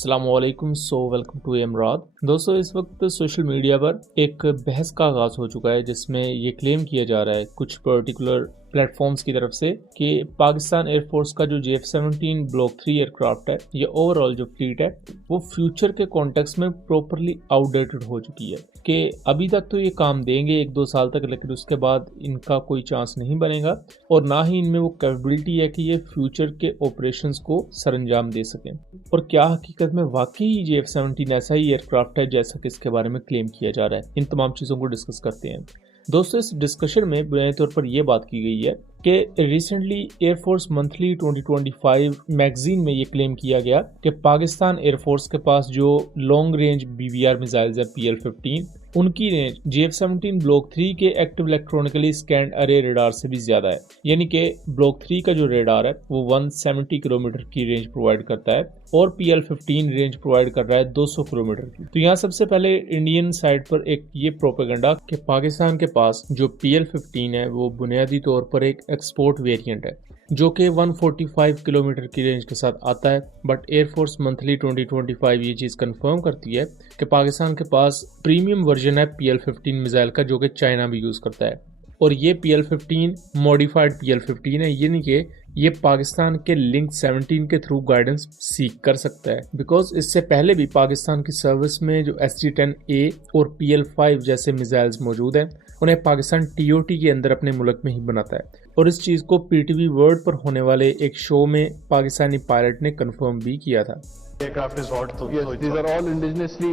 अस्सलामुअलैकुम। Welcome to Imrad. दोस्तों, इस वक्त सोशल मीडिया पर एक बहस का आगाज हो चुका है जिसमें ये क्लेम किया जा रहा है कुछ पर्टिकुलर प्लेटफॉर्म्स की तरफ से कि पाकिस्तान एयरफोर्स का जो JF-17 ब्लॉक 3 एयरक्राफ्ट है, ये ओवरऑल जो फ्लीट है वो फ्यूचर के कॉन्टेक्स्ट में प्रॉपरली आउटडेटेड हो चुकी है। कि अभी तक तो ये काम देंगे 1-2 साल तक, लेकिन उसके बाद इनका कोई चांस नहीं बनेगा और ना ही इनमें वो कैपेबिलिटी है कि ये फ्यूचर के ऑपरेशंस को सरंजाम दे सकें। और क्या हकीकत में वाकई JF-17 ऐसा ही एयरक्राफ्ट है जैसा कि इसके बारे में क्लेम किया जा रहा है? इन तमाम चीज़ों को डिस्कस करते हैं। दोस्तों, इस डिस्कशन में बुनियादी तौर पर यह बात की गई है कि रिसेंटली एयरफोर्स मंथली 2025 मैगजीन में ये क्लेम किया गया कि पाकिस्तान एयरफोर्स के पास जो लॉन्ग रेंज BVR मिसाइल्स है PL-15, उनकी रेंज JF-17 ब्लॉक 3 के एक्टिव इलेक्ट्रॉनिकली स्कैन्ड अरे रेडार से भी ज्यादा है। यानी कि ब्लॉक 3 का जो रेडार है वो 170 किलोमीटर की रेंज प्रोवाइड करता है और PL-15 रेंज प्रोवाइड कर रहा है 200 किलोमीटर की। तो यहाँ सबसे पहले इंडियन साइड पर एक ये प्रोपेगेंडा कि पाकिस्तान के पास जो PL-15 है वो बुनियादी तौर पर एक एक्सपोर्ट वेरिएंट है जो कि 145 किलोमीटर की रेंज के साथ आता है। बट एयरफोर्स मंथली 2025 ये चीज़ कंफर्म करती है कि पाकिस्तान के पास प्रीमियम वर्जन है PL-15 मिसाइल का, जो कि चाइना भी यूज़ करता है। और ये PL-15 मॉडिफाइड PL-15 है, यानी कि ये पाकिस्तान के लिंक 17 के थ्रू गाइडेंस सीख कर सकता है। बिकॉज इससे पहले भी पाकिस्तान की सर्विस में जो SG-10A और PL-5 जैसे मिसाइल्स मौजूद हैं, उन्हें पाकिस्तान TOT के अंदर अपने मुल्क में ही बनाता है। और इस चीज़ को PTV वर्ल्ड पर होने वाले एक शो में पाकिस्तानी पायलट ने कंफर्म भी किया था। Aircraft is hot, Yes, these are all indigenously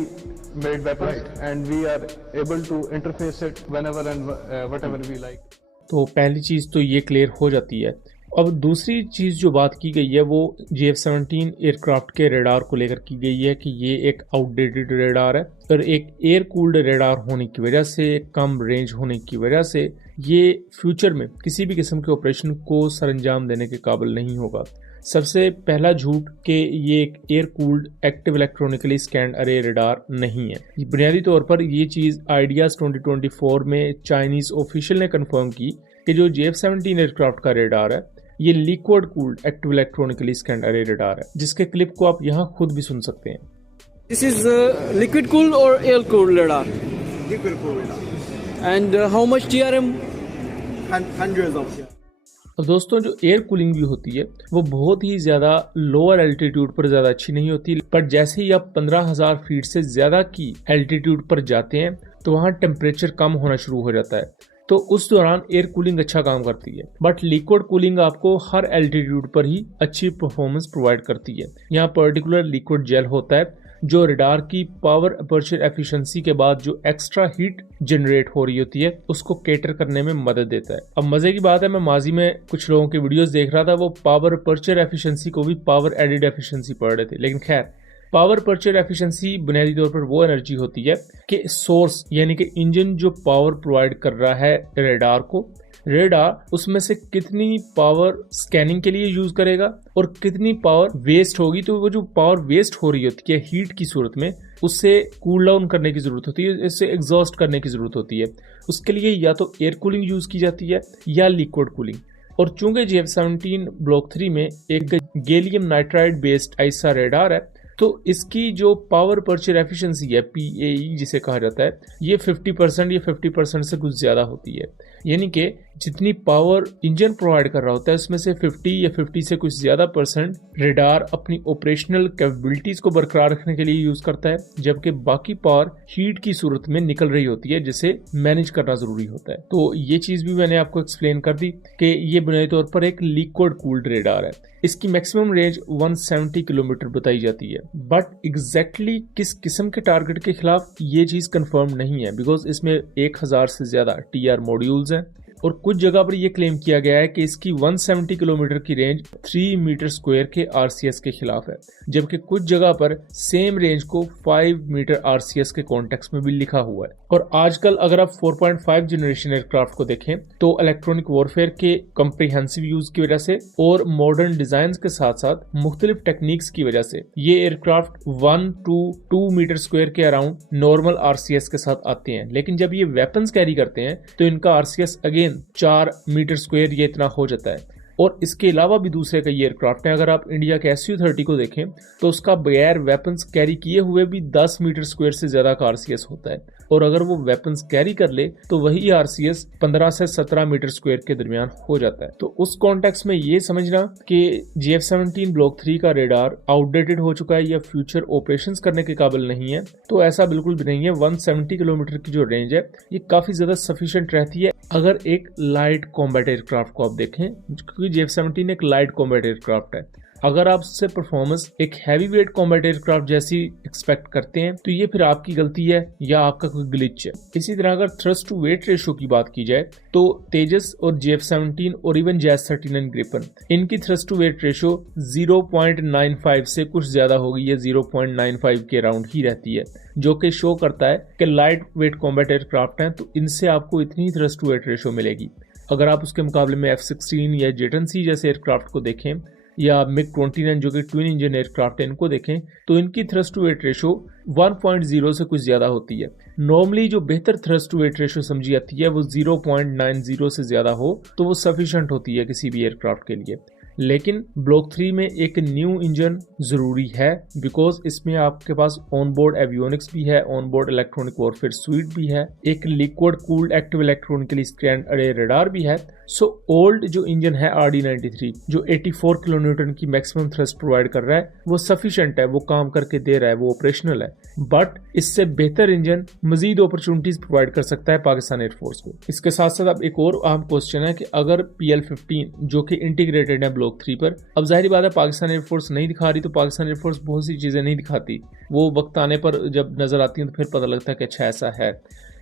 made weapons, and we are able to interface it whenever and whatever we like. तो पहली चीज़ तो ये क्लियर हो जाती है। अब दूसरी चीज़ जो बात की गई है वो JF-17 एयरक्राफ्ट के रेडार को लेकर की गई है कि ये एक आउटडेटेड रेडार है और एक एयर कूल्ड रेडार होने की वजह से, कम रेंज होने की वजह से ये फ्यूचर में किसी भी किस्म के ऑपरेशन को सरंजाम देने के काबिल नहीं होगा। सबसे पहला झूठ कि ये एक air cooled active electronically scanned अरे रेडार नहीं है। बुनियादी तौर पर ये चीज़ आइडियाज़ 2024 में चाइनीज़ ऑफिशियल ने कंफर्म की कि जो JF-17 एयरक्राफ्ट का रेडार है ये liquid cooled active electronically scanned अरे रेडार है, जिसके क्लिप को आप यहाँ खुद भी सुन सकते हैं। This is liquid cooled or air cooled radar? Liquid cooled radar. And how much TRM? Hundreds of. अब दोस्तों, जो एयर कूलिंग भी होती है वो बहुत ही ज़्यादा लोअर एल्टीट्यूड पर ज़्यादा अच्छी नहीं होती, पर जैसे ही आप 15,000 फीट से ज़्यादा की एल्टीट्यूड पर जाते हैं तो वहाँ टेम्परेचर कम होना शुरू हो जाता है। तो उस दौरान एयर कूलिंग अच्छा काम करती है, बट लिक्विड कूलिंग आपको हर एल्टीट्यूड पर ही अच्छी परफॉर्मेंस प्रोवाइड करती है। यहाँ पर्टिकुलर लिक्विड जेल होता है जो रेडार की पावर अपर्चर एफिशिएंसी के बाद जो एक्स्ट्रा हीट जनरेट हो रही होती है उसको कैटर करने में मदद देता है। अब मजे की बात है, मैं माजी में कुछ लोगों के वीडियोस देख रहा था, वो पावर अपर्चर एफिशिएंसी को भी पावर एडिड एफिशिएंसी पढ़ रहे थे। लेकिन खैर, पावर अपर्चर एफिशिएंसी बुनियादी तौर पर वो एनर्जी होती है कि सोर्स यानी कि इंजन जो पावर प्रोवाइड कर रहा है रेडार को, रेडार उसमें से कितनी पावर स्कैनिंग के लिए यूज करेगा और कितनी पावर वेस्ट होगी। तो वो जो पावर वेस्ट हो रही होती है हीट की सूरत में, उससे कूल डाउन करने की जरूरत होती है, इससे एग्जॉस्ट करने की जरूरत होती है। उसके लिए या तो एयर कूलिंग यूज की जाती है या लिक्विड कूलिंग। और चूंकि JF-17 ब्लॉक 3 में एक गैलियम नाइट्राइड बेस्ड ऐसा रेडार है, तो इसकी जो पावर पर्चर एफिशिएंसी है PAE जिसे कहा जाता है, ये 50% या 50% से कुछ ज़्यादा होती है। यानी कि जितनी पावर इंजन प्रोवाइड कर रहा होता है उसमें से 50 या 50 से कुछ ज़्यादा परसेंट रेडार अपनी ऑपरेशनल कैपेबिलिटीज़ को बरकरार रखने के लिए यूज़ करता है, जबकि बाकी पावर हीट की सूरत में निकल रही होती है जिसे मैनेज करना ज़रूरी होता है। तो ये चीज़ भी मैंने आपको एक्सप्लेन कर दी कि ये बुनियादी तौर पर एक लिक्विड कूल्ड रेडार है। इसकी मैक्सिमम रेंज 170 किलोमीटर बताई जाती है, बट एग्जैक्टली किस किस्म के टारगेट के खिलाफ ये चीज़ कंफर्म नहीं है, बिकॉज इसमें 1000 से ज़्यादा TR मॉड्यूल्स हैं। और कुछ जगह पर यह क्लेम किया गया है कि इसकी 170 किलोमीटर की रेंज 3 मीटर स्क्वायर के RCS के खिलाफ है, जबकि कुछ जगह पर सेम रेंज को 5 मीटर RCS के कॉन्टेक्स्ट में भी लिखा हुआ है। और आजकल अगर आप 4.5 जनरेशन एयरक्राफ्ट को देखें तो इलेक्ट्रॉनिक वॉरफेयर के कम्प्रिहेंसिव यूज की वजह से और मॉडर्न डिजाइन के साथ साथ मुख्तलिफ टेक्निक्स की वजह से ये एयरक्राफ्ट 1 to 2 मीटर स्क्वायर के अराउंड नॉर्मल RCS के साथ आते हैं। लेकिन जब ये वेपन्स कैरी करते हैं तो इनका RCS अगेन 4 मीटर स्क्वायर ये इतना हो जाता है। और इसके अलावा भी दूसरे कई एयरक्राफ्ट हैं। अगर आप इंडिया के SU-30 को देखें तो उसका बगैर वेपन्स कैरी किए हुए भी 10 मीटर स्क्वायर से ज्यादा का RCS होता है, और अगर वो वेपन्स कैरी कर ले तो वही RCS 15 से 17 मीटर स्क्वायर के दरमियान हो जाता है। तो उस कॉन्टेक्स्ट में ये समझना कि JF-17 ब्लॉक 3 का रेडार आउटडेटेड हो चुका है या फ्यूचर ऑपरेशंस करने के काबिल नहीं है, तो ऐसा बिल्कुल भी नहीं है। 170 किलोमीटर की जो रेंज है ये काफी ज्यादा सफिशिएंट रहती है अगर एक लाइट कॉम्बैट एयरक्राफ्ट को आप देखें, क्योंकि JF-17 एक लाइट कॉम्बैट एयरक्राफ्ट है। अगर आप उससे परफॉर्मेंस एक हैवी वेट कॉम्बैट एयरक्राफ्ट जैसी एक्सपेक्ट करते हैं तो ये फिर आपकी गलती है या आपका कोई ग्लिच है। इसी तरह अगर थ्रस्ट टू वेट रेशियो की बात की जाए तो तेजस और JF-17 और इवन JAS-39 ग्रिपन, इनकी थ्रस्ट टू वेट रेशियो 0.95 से कुछ ज्यादा होगी, या 0.95 के अराउंड ही रहती है, जो कि शो करता है कि लाइट वेट कॉम्बैट एयरक्राफ्ट हैं तो इनसे आपको इतनी थ्रस्ट टू वेट रेशियो मिलेगी। अगर आप उसके मुकाबले में F-16 या जेटन-सी जैसे एयरक्राफ्ट को देखें या MiG-29 जो कि ट्विन इंजन एयरक्राफ्ट है इनको देखें तो इनकी थ्रस्ट टू वेट रेशियो 1.0 से कुछ ज्यादा होती है। नॉर्मली जो बेहतर थ्रस्ट टू वेट रेशियो समझी जाती है वो 0.90 से ज्यादा हो तो वो सफिशिएंट होती है किसी भी एयरक्राफ्ट के लिए। लेकिन ब्लॉक 3 में एक न्यू इंजन जरूरी है, बिकॉज इसमें आपके पास ऑन बोर्ड एवियोनिक्स भी है, on board electronic warfare sweet भी है, एक liquid cooled active electronically strand अरे रडार भी है। सो ओल्ड जो इंजन है RD-93 जो 84 किलो न्यूटन की मैक्सिमम थ्रस्ट प्रोवाइड कर रहा है वो सफिशिएंट है, वो काम करके दे रहा है, वो ऑपरेशनल है, बट इससे बेहतर इंजन मजीद अपॉर्चुनिटीज प्रोवाइड कर सकता है पाकिस्तान एयरफोर्स को। इसके साथ साथ अब एक और अहम क्वेश्चन है कि अगर PL-15 जो कि इंटीग्रेटेड है ब्लॉक 3 पर, अब जाहिर बात है पाकिस्तान एयरफोर्स नहीं दिखा रही तो पाकिस्तान एयरफोर्स बहुत सी चीजें नहीं दिखाती, वो वक्त आने पर जब नजर आती है तो फिर पता लगता है कि अच्छा ऐसा है।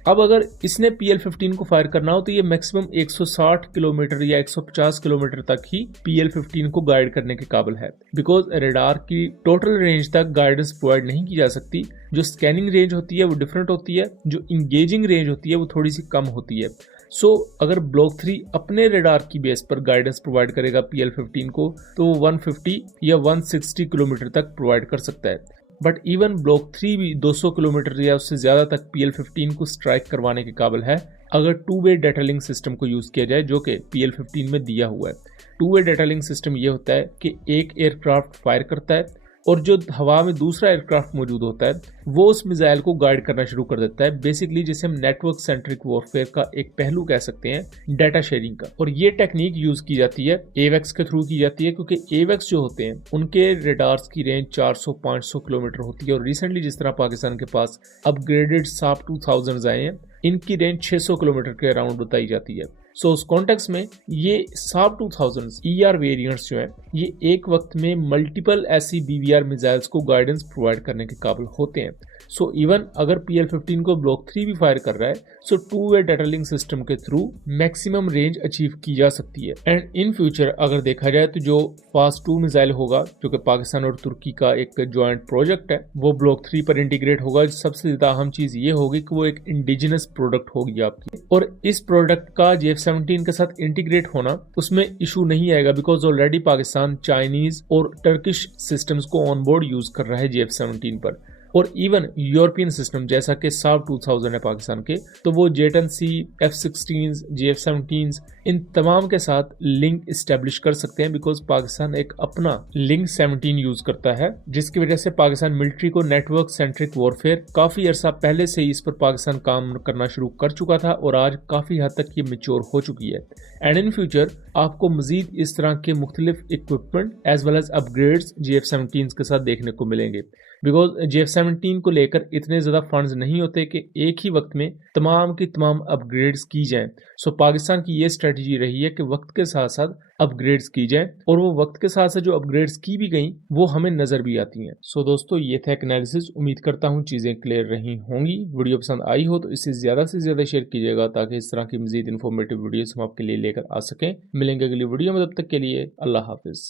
अब अगर इसने PL-15 को फायर करना हो तो ये मैक्सिमम 160 किलोमीटर या 150 किलोमीटर तक ही PL-15 को गाइड करने के काबिल है, बिकॉज रडार की टोटल रेंज तक गाइडेंस प्रोवाइड नहीं की जा सकती। जो स्कैनिंग रेंज होती है वो डिफरेंट होती है, जो इंगेजिंग रेंज होती है वो थोड़ी सी कम होती है। सो अगर ब्लॉक 3 अपने रडार की बेस पर गाइडेंस प्रोवाइड करेगा PL-15 को तो वो 150 या 160 किलोमीटर तक प्रोवाइड कर सकता है, बट इवन ब्लॉक 3 भी 200 किलोमीटर या उससे ज्यादा तक PL-15 को स्ट्राइक करवाने के काबिल है अगर to way data link system को यूज किया जाए, जो कि PL-15 में दिया हुआ है। To way data link system ये होता है कि एक एयरक्राफ्ट फायर करता है और जो हवा में दूसरा एयरक्राफ्ट मौजूद होता है वो उस मिसाइल को गाइड करना शुरू कर देता है, बेसिकली जिसे हम नेटवर्क सेंट्रिक वॉरफेयर का एक पहलू कह सकते हैं, डाटा शेयरिंग का। और ये टेक्निक यूज की जाती है AWACS के थ्रू की जाती है, क्योंकि AWACS जो होते हैं उनके रडार्स की रेंज 400-500 किलोमीटर होती है, और रिसेंटली जिस तरह पाकिस्तान के पास अपग्रेडेड SAP 2000 आए हैं इनकी रेंज 600 किलोमीटर के अराउंड बताई जाती है। सो उस कॉन्टेक्स्ट में ये SAP 2000 ER वेरिएंट्स जो हैं ये एक वक्त में मल्टीपल ऐसी BVR मिसाइल्स को गाइडेंस प्रोवाइड करने के काबिल होते हैं। सो इवन अगर PL-15 को ब्लॉक 3 भी फायर कर रहा है so two way data link system के थ्रू मैक्सिमम रेंज अचीव की जा सकती है। एंड इन फ्यूचर अगर देखा जाए तो जो FAST-2 मिसाइल होगा जो कि पाकिस्तान और तुर्की का एक ज्वाइंट प्रोजेक्ट है वो ब्लॉक 3 पर इंटीग्रेट होगा। सबसे ज्यादा अहम चीज ये होगी कि वो एक इंडिजिनस प्रोडक्ट होगी आपकी, और इस प्रोडक्ट का JF-17 के साथ इंटीग्रेट होना उसमें इशू नहीं आएगा, बिकॉज ऑलरेडी पाकिस्तान चाइनीज और टर्किश सिस्टम्स को ऑन बोर्ड यूज कर रहा है JF-17 पर। और इवन यूरोपियन सिस्टम जैसा कि SAP 2000 है पाकिस्तान के, तो वो जेटन-सी, F-16, JF-17 इन तमाम के साथ लिंक इस्टेब्लिश कर सकते हैं, बिकॉज पाकिस्तान एक अपना लिंक 17 यूज करता है, जिसकी वजह से पाकिस्तान मिलिट्री को नेटवर्क सेंट्रिक वॉरफेयर काफी अरसा पहले से ही इस पर पाकिस्तान काम करना शुरू कर चुका था और आज काफी हद तक ये मैच्योर हो चुकी है। एंड इन फ्यूचर आपको मजीद इस तरह के मुख्तलिफ equipment as well as upgrades JF-17 के साथ देखने को मिलेंगे, बिकॉज JF-17 को लेकर इतने ज्यादा फंड्स नहीं होते कि एक ही वक्त में तमाम की तमाम अपग्रेड्स की जाएं। सो पाकिस्तान की ये स्ट्रेटजी रही है कि वक्त के साथ साथ अपग्रेड्स की जाएं, और वो वक्त के साथ साथ जो अपग्रेड्स की भी गई वो हमें नजर भी आती हैं। सो दोस्तों ये था एक एनालिसिस, उम्मीद करता हूँ चीजें क्लियर रही होंगी। वीडियो पसंद आई हो तो इसे ज्यादा से ज्यादा शेयर कीजिएगा ताकि इस तरह की मजीद इन्फॉर्मेटिव वीडियोस हम आपके लिए लेकर आ सकें। मिलेंगे अगली वीडियो में, तब तक के लिए अल्लाह हाफिज।